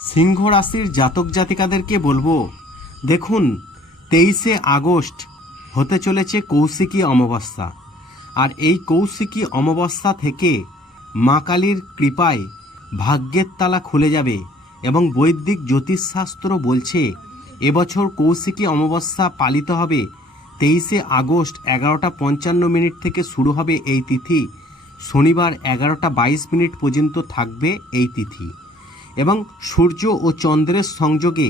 সিংহ রাশির জাতক জাতিকাদেরকে বলব, দেখুন, তেইশে আগস্ট হতে চলেছে কৌশিকী অমাবস্যা। আর এই কৌশিকী অমাবস্যা থেকে মা কালীর কৃপায় ভাগ্যের তালা খুলে যাবে এবং বৈদিক জ্যোতিষশাস্ত্র বলছে, এবছর কৌশিকী অমাবস্যা পালিত হবে। তেইশে আগস্ট এগারোটা পঞ্চান্ন মিনিট থেকে শুরু হবে এই তিথি। শনিবার এগারোটা বাইশ মিনিট পর্যন্ত থাকবে এই তিথি। এবং সূর্য ও চন্দ্রের সংযোগে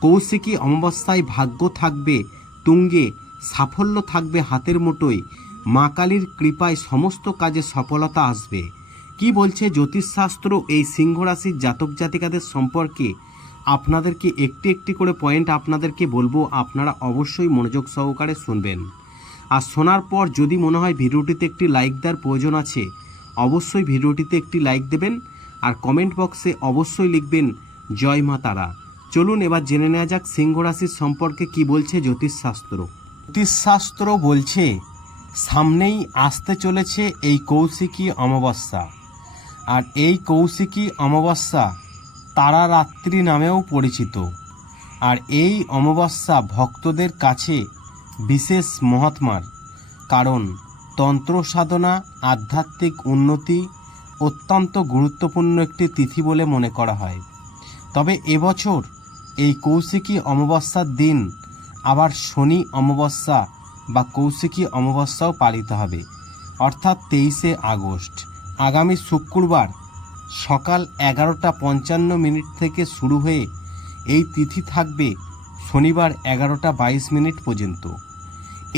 কৌশিকী অমাবস্যায় ভাগ্য থাকবে, তুঙ্গে সাফল্য থাকবে হাতের মুঠোয়, মা কালীর কৃপায় সমস্ত কাজে সফলতা আসবে। কি বলছে জ্যোতিষশাস্ত্র এই সিংহ রাশির জাতক জাতিকাদের সম্পর্কে? আপনাদেরকে একটি একটি করে পয়েন্ট আপনাদেরকে বলব, আপনারা অবশ্যই মনোযোগ সহকারে শুনবেন। আর শোনার পর যদি মনে হয় ভিডিওটিতে একটি লাইক দেওয়ার প্রয়োজন আছে, অবশ্যই ভিডিওটিতে একটি লাইক দেবেন। আর কমেন্ট বক্সে অবশ্যই লিখবেন, জয় মা তারা। চলুন এবার জেনে নেওয়া যাক সিংহ রাশির সম্পর্কে কি বলছে জ্যোতিষশাস্ত্র। জ্যোতিষশাস্ত্র বলছে, সামনেই আসতে চলেছে এই কৌশিকী অমাবস্যা। আর এই কৌশিকী অমাবস্যা তারা রাত্রি নামেও পরিচিত। আর এই অমাবস্যা ভক্তদের কাছে বিশেষ মহাত্মার। কারণ তন্ত্র সাধনা আধ্যাত্মিক উন্নতি অত্যন্ত গুরুত্বপূর্ণ একটি তিথি বলে মনে করা হয়। তবে এবছর এই কৌশিকী অমাবস্যার দিন আবার শনি অমাবস্যা বা কৌশিকী অমাবস্যাও পালিত হবে, অর্থাৎ তেইশে আগস্ট। আগামী শুক্রবার সকাল এগারোটা পঞ্চান্ন মিনিট থেকে শুরু হয়ে এই তিথি থাকবে শনিবার এগারোটা বাইশ মিনিট পর্যন্ত।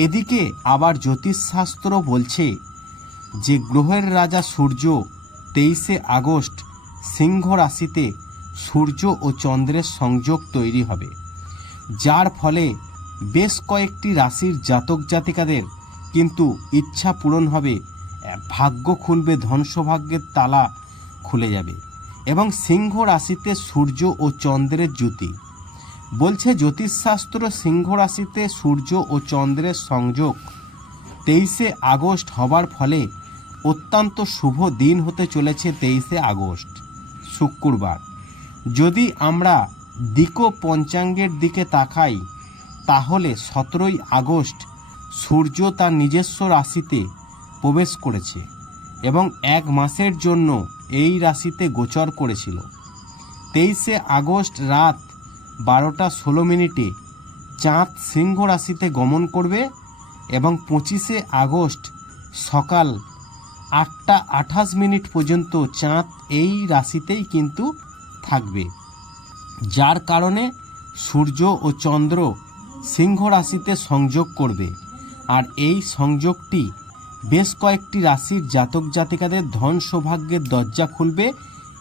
এদিকে আবার জ্যোতিষশাস্ত্র বলছে যে, গ্রহের রাজা সূর্য তেইশে আগস্ট সিংহ রাশিতে সূর্য ও চন্দ্রের সংযোগ তৈরি হবে, যার ফলে বেশ কয়েকটি রাশির জাতক জাতিকাদের কিন্তু ইচ্ছা পূরণ হবে, ভাগ্য খুলবে ধন সৌভাগ্যের তালা খুলে যাবে এবং সিংহ রাশিতে সূর্য ও চন্দ্রের জ্যোতি। বলছে জ্যোতিষশাস্ত্র সিংহ রাশিতে সূর্য ও চন্দ্রের সংযোগ তেইশে আগস্ট হবার ফলে অত্যন্ত শুভ দিন হতে চলেছে তেইশে আগস্ট, শুক্রবার। যদি আমরা দিকো পঞ্চাঙ্গের দিকে তাকাই, তাহলে সতেরোই আগস্ট সূর্য তার নিজস্ব রাশিতে প্রবেশ করেছে এবং এক মাসের জন্য এই রাশিতে গোচর করেছিল। তেইশে আগস্ট রাত বারোটা ষোলো মিনিটে চাঁদ সিংহ রাশিতে গমন করবে এবং পঁচিশে আগস্ট সকাল আটটা আঠাশ মিনিট পর্যন্ত চাঁদ এই রাশিতেই কিন্তু থাকবে। যার কারণে সূর্য ও চন্দ্র সিংহ রাশিতে সংযোগ করবে। আর এই সংযোগটি বেশ কয়েকটি রাশির জাতক জাতিকাদের ধন সৌভাগ্যের দরজা খুলবে।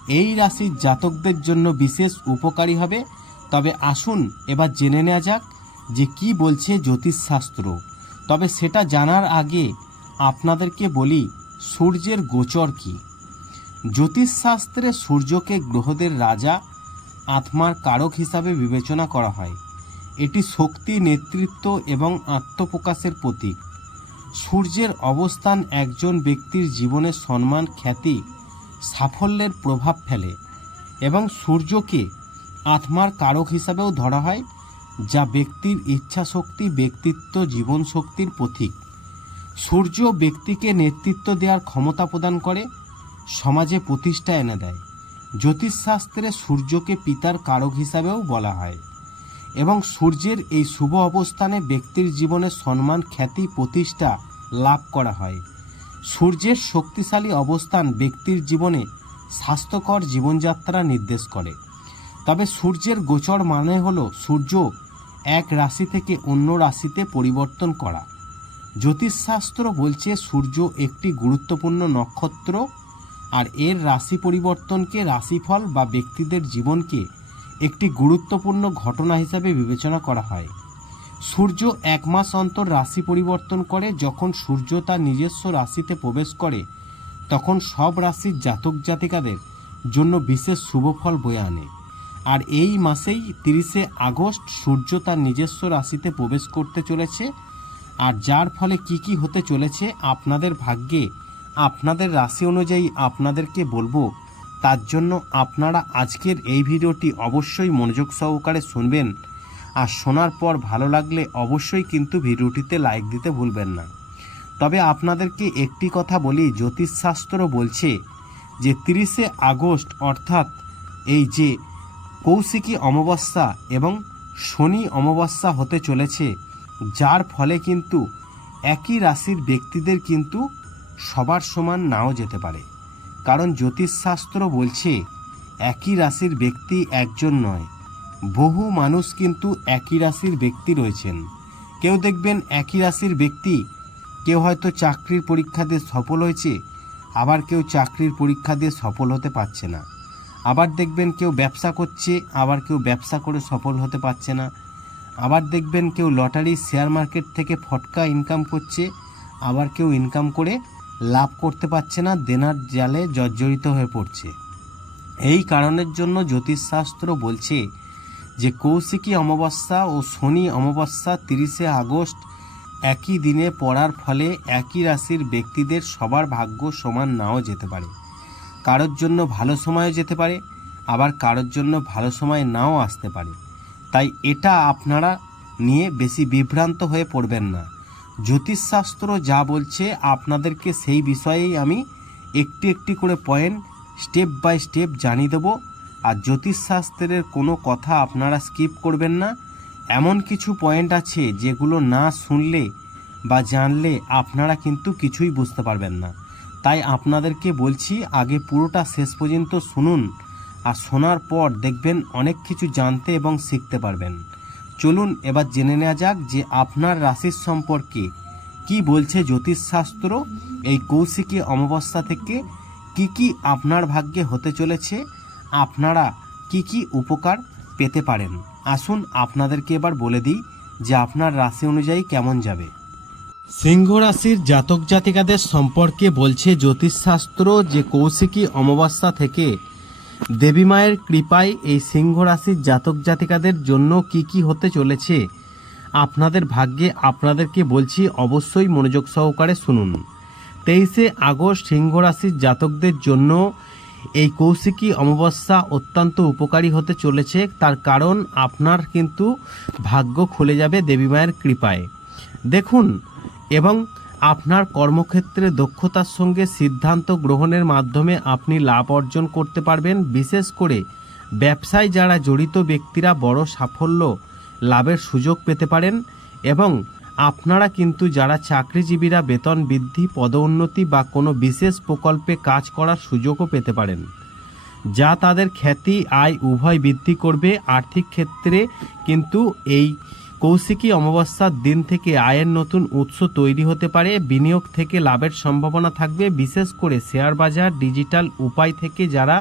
এই রাশির জাতকদের জন্য বিশেষ উপকারী হবে। তবে আসুন এবার জেনে নেওয়া যাক যে কি বলছে জ্যোতিষশাস্ত্র। তবে সেটা জানার আগে আপনাদেরকে বলি সূর্যের গোচর কি? জ্যোতিষশাস্ত্রে সূর্যকে গ্রহদের রাজা, আত্মার কারক হিসাবে বিবেচনা করা হয়। এটি শক্তি, নেতৃত্ব এবং আত্মপ্রকাশের প্রতীক। সূর্যের অবস্থান একজন ব্যক্তির জীবনে সম্মান, খ্যাতি, সাফল্যের প্রভাব ফেলে এবং সূর্যকে আত্মার কারক হিসাবেও ধরা হয়, যা ব্যক্তির ইচ্ছা শক্তি ব্যক্তিত্ব জীবন শক্তির প্রতীক। সূর্য ব্যক্তিকে নেতৃত্ব দেওয়ার ক্ষমতা প্রদান করে, সমাজে প্রতিষ্ঠা এনে দেয়। জ্যোতিষশাস্ত্রে সূর্যকে পিতার কারক হিসাবেও বলা হয় এবং সূর্যের এই শুভ অবস্থানে ব্যক্তির জীবনে সম্মান খ্যাতি, প্রতিষ্ঠা লাভ করা হয়। সূর্যের শক্তিশালী অবস্থান ব্যক্তির জীবনে স্বাস্থ্যকর জীবনযাত্রা নির্দেশ করে। তবে সূর্যের গোচর মানে হলো সূর্য এক রাশি থেকে অন্য রাশিতে পরিবর্তন করা। জ্যোতিষশাস্ত্র বলছে সূর্য একটি গুরুত্বপূর্ণ নক্ষত্র আর এর রাশি পরিবর্তনকে রাশিফল বা ব্যক্তিদের জীবনকে একটি গুরুত্বপূর্ণ ঘটনা হিসাবে বিবেচনা করা হয়। সূর্য এক মাস অন্তর রাশি পরিবর্তন করে, যখন সূর্য তার নিজস্ব রাশিতে প্রবেশ করে, তখন সব রাশির জাতক জাতিকাদের জন্য বিশেষ শুভফল বয়ে আনে। আর এই মাসেই তিরিশে আগস্ট সূর্য তার নিজস্ব রাশিতে প্রবেশ করতে চলেছে আর যার ফলে কি কি হতে চলেছে আপনাদের ভাগ্যে, আপনাদের রাশি অনুযায়ী আপনাদেরকে বলব। তার জন্য আপনারা আজকের এই ভিডিওটি অবশ্যই মনোযোগ সহকারে শুনবেন। আর শোনার পর ভালো লাগলে অবশ্যই কিন্তু ভিডিওটিতে লাইক দিতে ভুলবেন না। তবে আপনাদেরকে একটি কথা বলি, জ্যোতিষশাস্ত্র বলছে যে তিরিশে আগস্ট অর্থাৎ এই যে কৌশিকী অমাবস্যা এবং শনি অমাবস্যা হতে চলেছে যার ফলে কিন্তু একই রাশির ব্যক্তিদের কিন্তু সবার সমান নাও যেতে পারে। কারণ জ্যোতিষশাস্ত্র বলছে, একই রাশির ব্যক্তি একজন নয়, বহু মানুষ কিন্তু একই রাশির ব্যক্তি রয়েছেন। কেউ দেখবেন একই রাশির ব্যক্তি, কেউ হয়তো চাকরির পরীক্ষা দিয়ে সফল হয়েছে, আবার কেউ চাকরির পরীক্ষা দিয়ে সফল হতে পারছে না। আবার দেখবেন কেউ ব্যবসা করছে, আবার কেউ ব্যবসা করে সফল হতে পারছে না। আবার দেখবেন কেউ লটারি শেয়ার মার্কেট থেকে ফটকা ইনকাম করছে, আবার কেউ ইনকাম করে লাভ করতে পারছে না, দেনার জালে জর্জরিত হয়ে পড়ছে। এই কারণের জন্য জ্যোতিষশাস্ত্র বলছে যে কৌশিকী অমাবস্যা ও শনি অমাবস্যা তিরিশে আগস্ট একই দিনে পড়ার ফলে একই রাশির ব্যক্তিদের সবার ভাগ্য সমান নাও যেতে পারে। কারোর জন্য ভালো সময়ও যেতে পারে, আবার কারোর জন্য ভালো সময় নাও আসতে পারে। এটা আপনারা নিয়ে বেশি বিভ্রান্ত হয়ে পড়বেন না। জ্যোতিষশাস্ত্র যা বলছে, আপনাদেরকে সেই বিষয়েই আমি একটি একটি করে পয়েন্ট স্টেপ বাই স্টেপ জানিয়ে দেবো। আর জ্যোতিষশাস্ত্রের কোনো কথা আপনারা স্কিপ করবেন না। এমন কিছু পয়েন্ট আছে যেগুলো না শুনলে বা জানলে আপনারা কিন্তু কিছুই বুঝতে পারবেন না। তাই আপনাদেরকে বলছি, আগে পুরোটা শেষ পর্যন্ত শুনুন। আর শোনার পর দেখবেন অনেক কিছু জানতে এবং শিখতে পারবেন। চলুন এবার জেনে নেওয়া যাক যে আপনার রাশির সম্পর্কে কি বলছে জ্যোতিষশাস্ত্র, এই কৌশিকী অমাবস্যা থেকে কি কি আপনার ভাগ্যে হতে চলেছে, আপনারা কি কি উপকার পেতে পারেন। আসুন আপনাদেরকে এবার বলে দিই যে আপনার রাশি অনুযায়ী কেমন যাবে। সিংহ রাশির জাতক জাতিকাদের সম্পর্কে বলছে জ্যোতিষশাস্ত্র যে কৌশিকী অমাবস্যা থেকে দেবী মায়ের কৃপায় এই সিংহ রাশির জাতক জাতিকাদের জন্য কি কি হতে চলেছে? আপনাদের ভাগ্যে আপনাদেরকে বলছি অবশ্যই মনোযোগ সহকারে শুনুন। তেইশে আগস্ট সিংহ রাশির জাতকদের জন্য এই কৌশিকী অমাবস্যা অত্যন্ত উপকারী হতে চলেছে। তার কারণ আপনার কিন্তু ভাগ্য খুলে যাবে দেবী মায়ের কৃপায়। দেখুন, এবং আপনার কর্মক্ষেত্রে দক্ষতার সঙ্গে সিদ্ধান্ত গ্রহণের মাধ্যমে আপনি লাভ অর্জন করতে পারবেন। বিশেষ করে ব্যবসায় যারা জড়িত ব্যক্তিরা বড় সাফল্য লাভের সুযোগ পেতে পারেন এবং আপনারা কিন্তু যারা চাকরিজীবীরা বেতন বৃদ্ধি, পদোন্নতি বা কোনো বিশেষ প্রকল্পে কাজ করার সুযোগও পেতে পারেন, যা তাদের খ্যাতি, আয় উভয় বৃদ্ধি করবে। আর্থিক ক্ষেত্রে কিন্তু এই কৌশিকী অমাবস্যার দিন থেকে আয়ের নতুন উৎস তৈরি হতে পারে। বিনিয়োগ থেকে লাভের সম্ভাবনা থাকবে। বিশেষ করে শেয়ার বাজার, ডিজিটাল উপায় থেকে যারা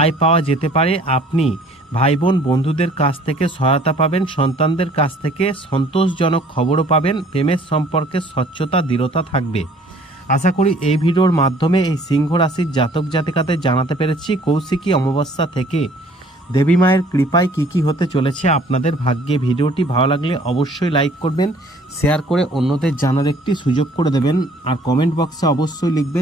আয় পাওয়া যেতে পারে, আপনি ভাই বোন বন্ধুদের কাছ থেকে সহায়তা পাবেন, সন্তানদের কাছ থেকে সন্তোষজনক খবরও পাবেন, প্রেমের সম্পর্কে স্বচ্ছতা, দৃঢ়তা থাকবে। আশা করি এই ভিডিওর মাধ্যমে এই সিংহ রাশির জাতক জাতিকাদের জানাতে পেরেছি কৌশিকী অমাবস্যা থেকে দেবী মায়ের কৃপায় কি কি হতে চলেছে আপনাদের ভাগ্যে? ভিডিওটি ভালো লাগলে অবশ্যই লাইক করবেন, শেয়ার করে অন্যদের জানার একটি সুযোগ করে দেবেন, আর কমেন্ট বক্সে অবশ্যই লিখবেন